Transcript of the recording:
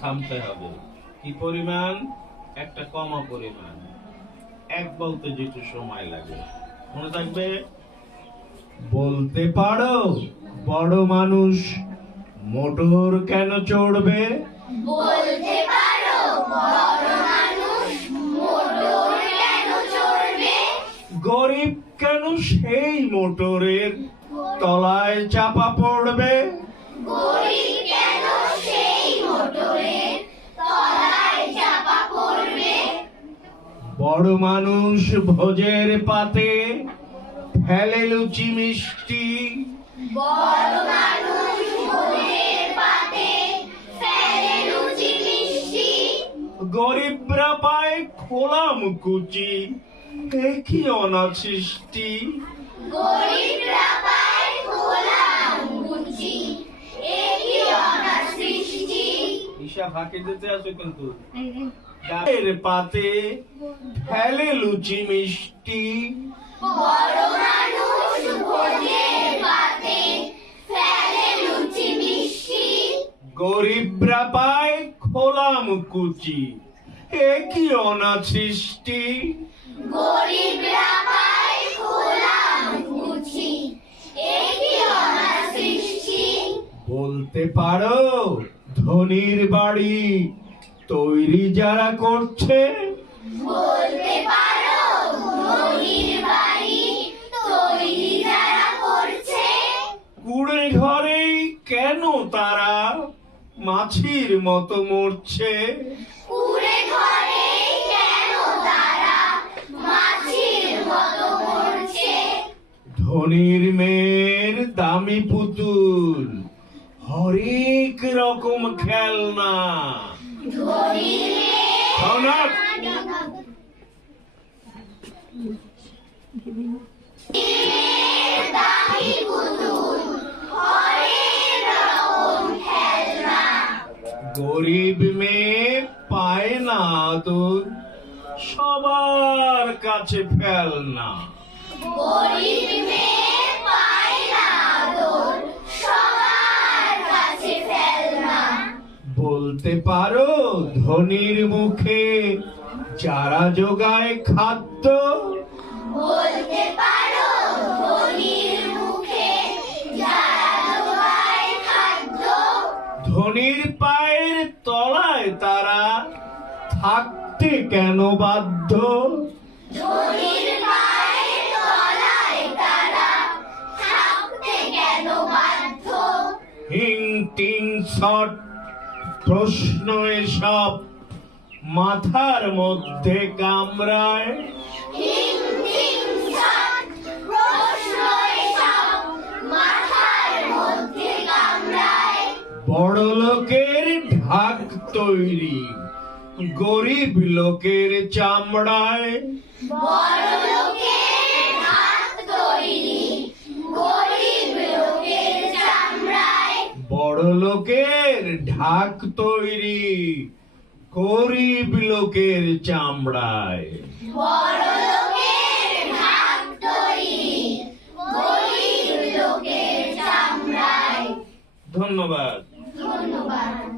থামতে হবে। কি পরিমাণ? একটা কমা পরিমাণ। এক বলতে যেটু সময় লাগে। মনে থাকবে? বলতে পারো বড় মানুষ মোটর কেন চড়বে? বলতে পারো বড় মানুষ মোটর কেন চড়বে? গরিব কেন সেই মোটরের তলায় চাপা পড়বে? গরিব বড় মানুষ ভোজের পাতে ফেলে লুচি মিষ্টি। বড় মানুষ ভোজের পাতে ফেলে লুচি মিষ্টি। গরিবরা পায় খোলা মুকুচি একই অনাসৃষ্টি গরিবরা পায় খোলা ঈশা ফাঁকে দিতে আসো কিন্তু? ডাবের পাতে ফেলে লুচি মিষ্টি। গরিবরা পায় খোলা মুকুচি একই অনাসৃষ্টি? গরিবরা পায় খোলা বলতে পারো ধনির বাড়ি তৈরি যারা করছে। বলতে পারো বাড়ি তৈরি যারা করছে। কুড়ে ঘরেই কেন তারা মাছির মতো মরছে? কুড়ে ঘরে কেন তারা মাছির মতো মরছে? ধনির মেয়ের দামি পুতুল হরেক রকম খেলনা। গরিব মেয়ে পায় না আদর সবার কাছে ফেলনা গরিব মেয়ে বলতে পারো ধনির মুখে যারা যোগায় খাদ্য। বলতে পারো ধনির মুখে যারা জোগায় খাদ্য। ধনির পায়ের তলায় তারা থাকতে কেন বাধ্য? ধনির পায়ের তলায় তারা থাকতে কেন বাধ্য? হিং টিং শট প্রশ্ন এসব মাথার মধ্যে কামড়ায়। বড় লোকের ঢাক তৈরি গরিব লোকের চামড়ায়। বড় লোকের বড় লোকের ঢাক তৈরি গরিব লোকের চামড়ায়। বড় লোকের হাত তৈরি গরিব লোকের চামড়ায়। ধন্যবাদ। ধন্যবাদ।